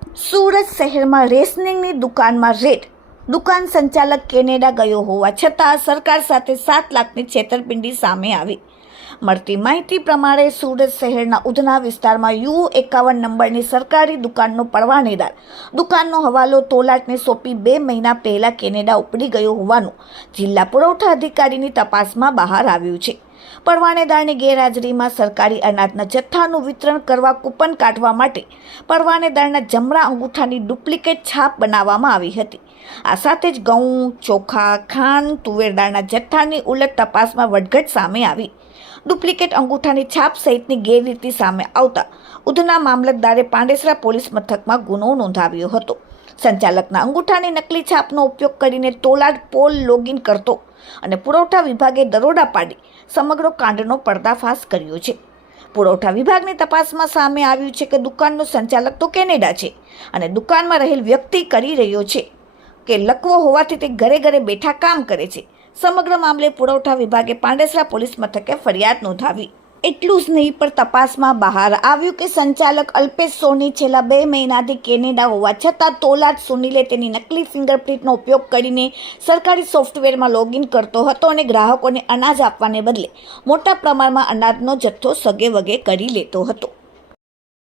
સુરત શહેરમાં રેશનિંગની દુકાનમાં રેડ. દુકાન સંચાલક કેનેડા ગયો હોવા છતાં સરકાર સાથે 7 લાખની છેતરપિંડી સામે આવી. મળતી માહિતી પ્રમાણે સુરત શહેરના ઉધના વિસ્તારમાં U51 નંબરની સરકારી દુકાનનો પરવાનેદાર દુકાનનો હવાલો તોલાટને સોંપી 2 મહિના પહેલા કેનેડા ઉપડી ગયો હોવાનું જિલ્લા પુરવઠા અધિકારીની તપાસમાં બહાર આવ્યું છે. પરવાનેદારની ગેરહાજરીમાં સરકારી અનાજના જથ્થાનું વિતરણ કરવા કૂપન કાઢવા માટે પરવાનેદારના જમણા અંગૂઠાની ડુપ્લિકેટ છાપ બનાવવામાં આવી હતી. આ સાથે જ ઘઉં, ચોખા, ખાંડ, તુવેર દાળના જથ્થાની ઉલટ તપાસમાં વધઘટ સામે આવી. ડુપ્લિકેટ અંગૂઠાની છાપ સહિતની ગેરરીતિ સામે આવતા ઉધના મામલતદારે પાંડેસરા પોલીસ મથકમાં ગુનો નોંધાવ્યો હતો. સંચાલકના અંગૂઠાની નકલી છાપનો ઉપયોગ કરીને તોલાટ પોલ લોગિન કરતો અને પુરવઠા વિભાગે દરોડા પાડી સમગ્ર કાંડનો પર્દાફાશ કર્યો છે. પુરવઠા વિભાગની તપાસમાં સામે આવ્યું છે કે દુકાનનો સંચાલક તો કેનેડા છે અને દુકાનમાં રહેલ વ્યક્તિ કરી રહ્યો છે કે લકવો હોવાથી તે ઘરે ઘરે બેઠા કામ કરે છે. સમગ્ર મામલે પુરવઠા વિભાગે પાંડેસરા પોલીસ મથકે ફરિયાદ નોંધાવી. એટલું જ નહીં પણ તપાસમાં બહાર આવ્યું કે સંચાલક અલ્પેશ સોની છેલ્લા 2 મહિનાથી કેનેડા હોવા છતાં તોલાટ સુનિલે તેની નકલી ફિંગરપ્રિન્ટનો ઉપયોગ કરીને સરકારી સોફ્ટવેરમાં લોગિન કરતો હતો અને ગ્રાહકોને અનાજ આપવાને બદલે મોટા પ્રમાણમાં અનાજનો જથ્થો સગે વગે કરી લેતો હતો.